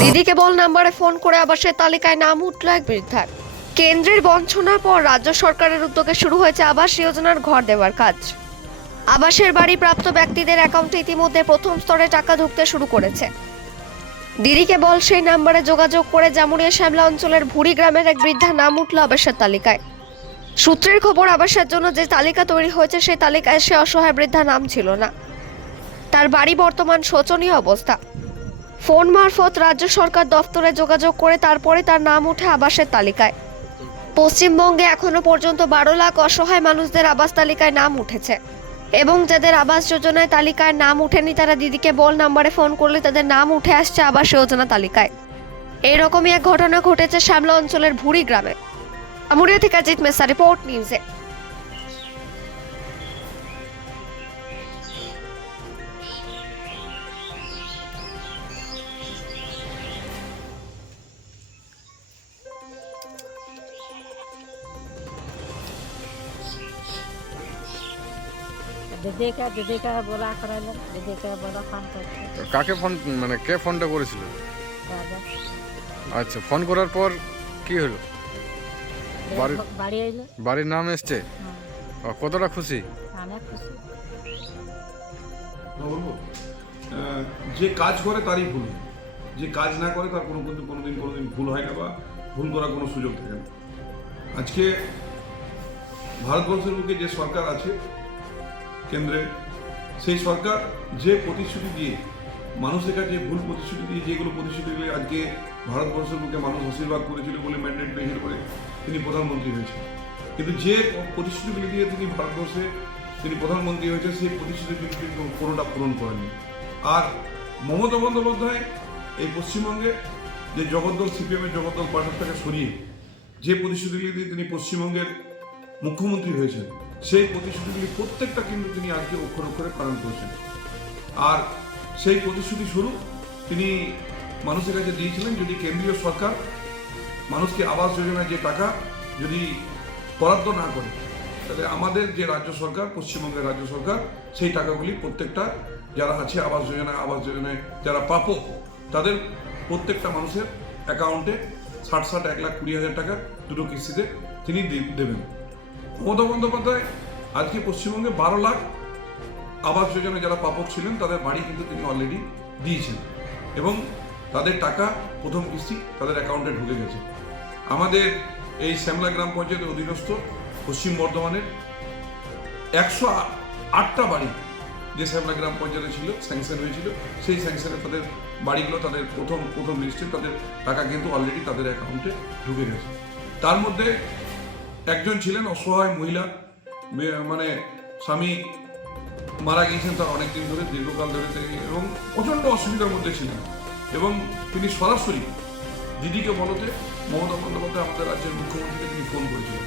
দিদি কেবল নাম্বারে ফোন করে আবাসের তালিকায় নাম উঠল এক বৃদ্ধার কেন্দ্রের বঞ্চনার পর রাজ্য সরকারের উদ্যোগে শুরু হয়েছে আবাস যোজনার ঘর দেওয়ার কাজ। আবাসের বাড়ি প্রাপ্ত ব্যক্তিদের অ্যাকাউন্টে ইতিমধ্যে প্রথম স্তরে টাকা ঢুকতে শুরু করেছে। দিদিকে বল সেই নাম্বারে যোগাযোগ করে জামুরিয়া শ্যামলা অঞ্চলের ভুড়ি গ্রামের এক বৃদ্ধা নাম উঠল আবাসের তালিকায়। সূত্রের খবর আবাসের জন্য যে তালিকা তৈরি হয়েছে, সেই তালিকায় সে অসহায় বৃদ্ধা নাম ছিল না। তার বাড়ি বর্তমান শোচনীয় অবস্থা। ফোন মারফত রাজ্য সরকার দফতরে যোগাযোগ করে তারপরে তার নাম ওঠে আবাসের তালিকায়। পশ্চিমবঙ্গে এখনও পর্যন্ত বারো লাখ অসহায় মানুষদের আবাস তালিকায় নাম উঠেছে এবং যাদের আবাস যোজনায় তালিকায় নাম উঠেনি তারা দিদিকে বল নাম্বারে ফোন করলে তাদের নাম উঠে আসছে আবাস যোজনা তালিকায়। এইরকমই এক ঘটনা ঘটেছে শ্যামলা অঞ্চলের ভুড়ি গ্রামে। আমুরিয়া থেকে অজিত মেসা, রিপোর্ট নিউজে। কাকে ফোন মানে কে ফোনটা করেছিল? আচ্ছা ফোন করার পর কি হলো? বাড়ি বাড়ির নাম এসছে? কতটা খুশি? অনেক খুশি। যে কাজ করে তারই ভুল। যে কাজ না করে তার কোনো কিন্তু কোনোদিন কোনোদিন ভুল হয় না বা ভুল করার কোনো সুযোগ থাকে না। আজকে ভারতবর্ষের বুকে যে সরকার আছে কেন্দ্রে। সেই সরকার যে প্রতিশ্রুতি দিয়ে, মানুষের কাছে ভুল প্রতিশ্রুতি দিয়ে যেগুলো প্রতিশ্রুতি দিয়ে আজকে ভারতবর্ষের বুকে মানুষ আশীর্বাদ করেছিল বলে ম্যান্ডেট পেয়েছিল বলে তিনি প্রধানমন্ত্রী হয়েছেন। কিন্তু যে প্রতিশ্রুতিগুলি দিয়ে তিনি ভারতবর্ষে তিনি প্রধানমন্ত্রী হয়েছে সেই প্রতিশ্রুতি কিন্তু কোনোটা পূরণ করেননি। আর মমতা বন্দ্যোপাধ্যায় এই পশ্চিমবঙ্গে যে জগদ্দল, সিপিএমের জগদ্দল পার্টিটাকে সরিয়ে যে প্রতিশ্রুতিগুলি দিয়ে তিনি পশ্চিমবঙ্গের মুখ্যমন্ত্রী হয়েছেন সেই প্রতিশ্রুতিগুলি প্রত্যেকটা কিন্তু তিনি আজকে অক্ষর অক্ষরে পালন করেছেন। আর সেই প্রতিশ্রুতি স্বরূপ তিনি মানুষের কাছে দিয়েছিলেন, যদি কেন্দ্রীয় সরকার মানুষকে আবাস যোজনায় যে টাকা যদি বরাদ্দ না করে, তাহলে আমাদের যে রাজ্য সরকার, পশ্চিমবঙ্গের রাজ্য সরকার, সেই টাকাগুলি প্রত্যেকটা যারা আছে আবাস যোজনায় আবাস যোজনায় যারা প্রাপক তাদের প্রত্যেকটা মানুষের অ্যাকাউন্টে ষাট ষাট এক লাখ কুড়ি হাজার টাকা দুটো কিস্তিতে তিনি দেবেন। মমতা বন্দ্যোপাধ্যায়, আজকে পশ্চিমবঙ্গে বারো লাখ আবাস যোজনায় যারা প্রাপক ছিলেন, তাদের বাড়ি কিন্তু তিনি অলরেডি দিয়েছেন। এবং তাদের টাকা প্রথম কিস্তি তাদের অ্যাকাউন্টে ঢুকে গেছে। আমাদের এই শ্যামলা গ্রাম পঞ্চায়েতের অধীনস্থ পশ্চিম বর্ধমানের একশো আটটা বাড়ি যে শ্যামলা গ্রাম পঞ্চায়েতে ছিল স্যাংশন হয়েছিল, সেই স্যাংশনে তাদের বাড়িগুলো তাদের প্রথম প্রথম লিস্টে তাদের টাকা কিন্তু অলরেডি তাদের অ্যাকাউন্টে ঢুকে গেছে। তার মধ্যে একজন ছিলেন অসহায় মহিলা মানে স্বামী মারা গিয়েছেন তার অনেকদিন ধরে, দীর্ঘকাল ধরে থেকে এবং প্রচণ্ড অসুবিধার মধ্যে ছিলেন। এবং তিনি সরাসরি দিদিকে বলতে মমতা বন্দ্যোপাধ্যায় আমাদের রাজ্যের মুখ্যমন্ত্রীকে তিনি ফোন করেছিলেন।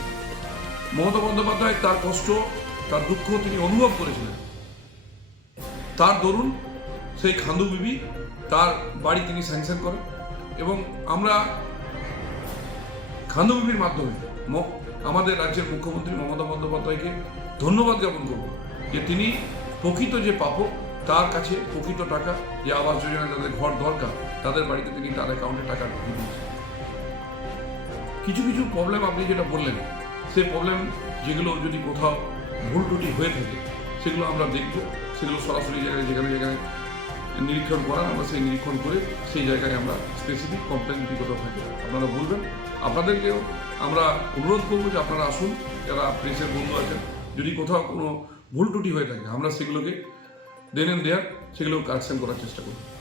মমতা বন্দ্যোপাধ্যায় তার কষ্ট, তার দুঃখ তিনি অনুভব করেছিলেন। তার দরুন সেই খান্দু বিবি, তার বাড়ি তিনি স্যাংশন করেন এবং আমরা খান্দু বিবির মাধ্যমে আমাদের রাজ্যের মুখ্যমন্ত্রী মমতা বন্দ্যোপাধ্যায়কে ধন্যবাদ জ্ঞাপন করব যে তিনি প্রকৃত যে পাপক, তার কাছে প্রকৃত টাকা, যে আবাস যোজনায় তাদের ঘর দরকার, তাদের বাড়িতে তিনি তার অ্যাকাউন্টে টাকা ঢুকিয়ে দিয়েছেন। কিছু কিছু প্রবলেম আপনি যেটা বললেন, সেই প্রবলেম যেগুলো যদি কোথাও ভুল ত্রুটি হয়ে থাকে, সেগুলো আমরা দেখব, সেগুলো সরাসরি জায়গায়, যেখানে যেখানে নিরীক্ষণ করান আমরা সেই নিরীক্ষণ করে সেই জায়গায় আমরা স্পেসিফিক কমপ্লেন বিগত থাকি আপনারা বলবেন। আপনাদেরকেও আমরা অনুরোধ করব যে আপনারা আসুন, যারা প্রেসের বন্ধু আছেন, যদি কোথাও কোনো ভুল ত্রুটি হয়ে থাকে, আমরা সেগুলোকে দেন দেয়ার সেগুলো কারেকশন করার চেষ্টা করব।